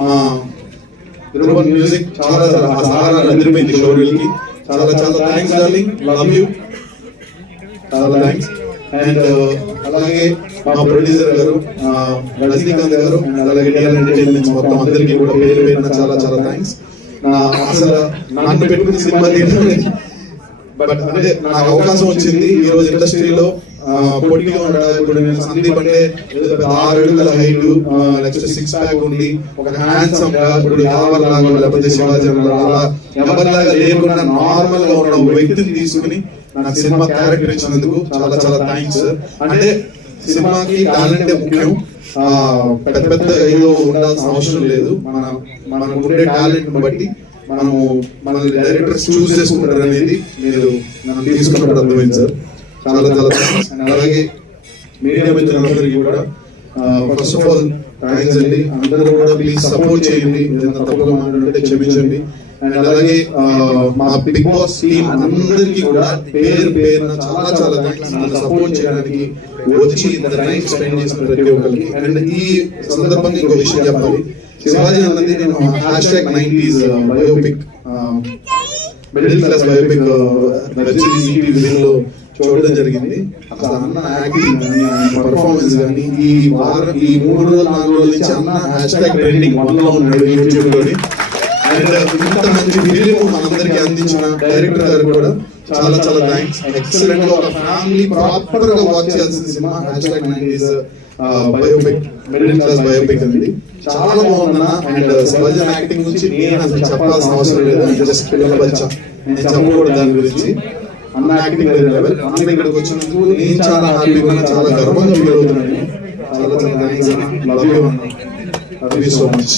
మా తిరువన్ మ్యూజిక్ చాలా సహారా అదిరిపోయింది షోరీల్కి. చాలా చాలా థ్యాంక్స్ డార్లింగ్, లవ్ యూ, చాలా థ్యాంక్స్. అండ్ అలాగే మా ప్రొడ్యూసర్ గారు రజనీకాంత్ గారు అండ్ అలాగే డిఎల్ ఎంటర్టైన్మెంట్స్ మొత్తం అందరికీ కూడా పేరు పేరున చాలా చాలా థ్యాంక్స్. అసలు నన్ను పెట్టుకుని సినిమా తీయడం, బట్ అంటే నాకు అవకాశం వచ్చింది ఈ రోజు ఇండస్ట్రీలో పొట్టిగా ఉండడం. ఇప్పుడు నేను సందీప్ అంటే 6 అడుగుల హైట్, నెక్స్ట్ 6 ప్యాక్ ఉండి ఒక హ్యాండ్సమ్ గా ఇప్పుడు యావర్ లేకపోతే శివాజీ అలా ఎవరిలాగా లేకుండా నార్మల్ గా ఉన్న ఒక వ్యక్తిని తీసుకుని నాకు సినిమా క్యారెక్టర్ ఇచ్చినందుకు చాలా చాలా థ్యాంక్స్. అంటే సినిమాకి టాలెంట్ ముఖ్యం, పెద్ద పెద్ద ఏదో ఉండాల్సిన అవసరం లేదు. మనకు ఉండే టాలెంట్ బట్టి మన డైరెక్టర్స్ చూస్ చేసుకుంటారు అనేది మీరు మనం తీసుకున్నప్పుడు అర్థమైంది సార్. చాలా చాలా థ్యాంక్స్. అండ్ అలాగే మీడియా మిత్రులందరికీ కూడా ఫస్ట్ ఆఫ్ ఆల్ థ్యాంక్స్ అండి. అందరూ కూడా ప్లీజ్ సపోర్ట్ చేయండి, ఏదైనా తప్పుగా మాట్లాడితే క్షమించండి. అండ్ అలాగే మా బిగ్ బాస్ టీమ్ అందరికీ కూడా పేరు పేరున చాలా చాలా థ్యాంక్స్. నన్ను సపోర్ట్ చేయడానికి వచ్చి ఇంత టైం స్పెండ్ చేసిన ప్రతి ఒక్కరికి. అండ్ ఈ సందర్భంగా ఇంకో విషయం చెప్పాలి, శివాజీ అన్నది నేను #90s biopic, middle class biopic లో చూడడం జరిగింది. అసలు అన్న యాక్టింగ్ కానీ పర్ఫార్మెన్స్ కానీ ఈ 3 రోజులు 4 రోజుల నుంచి అన్న #ట్రెండింగ్ 1 లో ఉన్నాడు యూట్యూబ్ లోని. అండ్ ఇంత మంచి ఫిలిం మనందరికి అందించిన డైరెక్టర్ గారు కూడా చాలా చాలా థ్యాంక్స్. ఎక్సలెంట్ గా ఒక ఫ్యామిలీ ప్రాపర్ గా వాచ్ చేయాల్సిన cinema #90s biopic, middle class biopic అండి. చాలా బాగుందన్న. అండ్ శివాజీ యాక్టింగ్ గురించి నేను అసలు చెప్పాల్సిన అవసరం లేదు, జస్ట్ పిల్లల బచ్చ, నేను చెప్పకూడదు దాని గురించి. అన్న యాక్టింగ్ లెవెల్. అన్న ఇక్కడికి వచ్చినందుకు నేను చాలా హ్యాపీగా ఉన్నా, చాలా గర్వంగా ఫీల్ అవుతున్నాను. చాలా చాలా థ్యాంక్స్ అన్న, లవ్ యూ అన్న, లవ్ యూ సో మచ్.